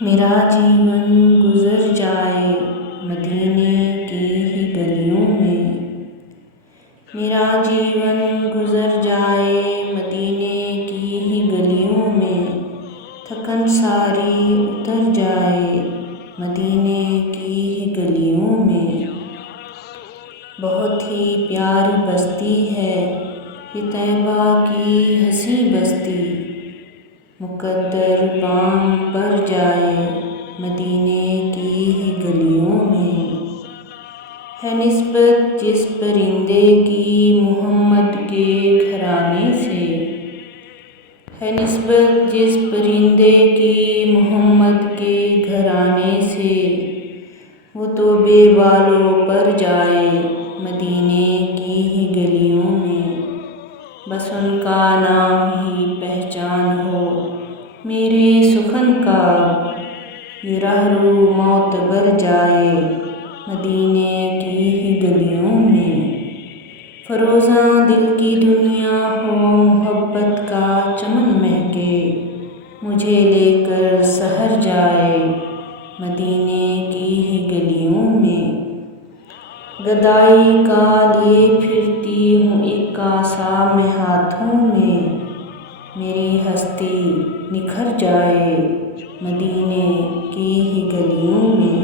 میرا جیون گزر جائے مدینے کی ہی گلیوں میں، میرا جیون گزر جائے مدینے کی ہی گلیوں میں، تھکن ساری اتر جائے مدینے کی ہی گلیوں میں۔ بہت ہی پیاری بستی ہے یہ طیبہ کی ہنسی بستی، مقدر بام پر جائے مدینے کی ہی گلیوں میں۔ ہے نسبت جس پرندے کی محمد کے گھرانے سے، ہے نسبت جس پرندے کی محمد کے گھرانے سے، وہ تو بے بالوں پر جائے مدینے کی ہی گلیوں میں۔ بس ان کا نام ہی پہچان ہو میرے سخن کا، یہ رہرو معتبر جائے مدینے کی ہی گلیوں میں۔ فروزاں دل کی دنیا ہو محبت کا چمن مہکے، مجھے لے کر سحر جائے مدینے کی ہی گلیوں میں۔ گدائی کا لیے پھرتی ہوں ایک کاسہ میں ہاتھوں میں، میری ہستی نکھر جائے مدینے کی ہی گلیوں میں۔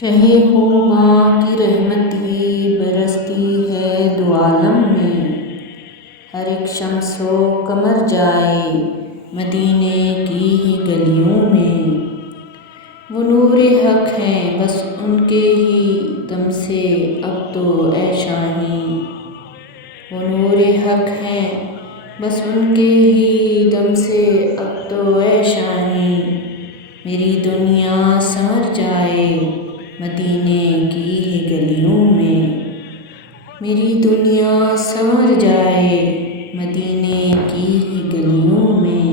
شہِ خوباں کی رحمت ہی برستی ہے دو عالم میں، ہر ایک شمس و قمر جائے مدینے کی ہی گلیوں میں۔ وہ نور حق ہیں بس ان کے ہی دم سے اب تو اے شاہیں، وہ نور حق ہیں بس ان کے ہی دم سے اب تو اے شاہیں، میری دنیا سنور جائے مدینے کی ہی گلیوں میں۔ میری دنیا سنور جائے مدینے کی ہی گلیوں میں،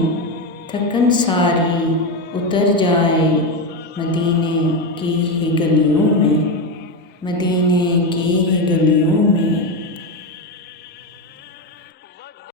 تھکن ساری اتر جائے مدینے کی ہی گلیوں میں، مدینے کی ہی گلیوں میں۔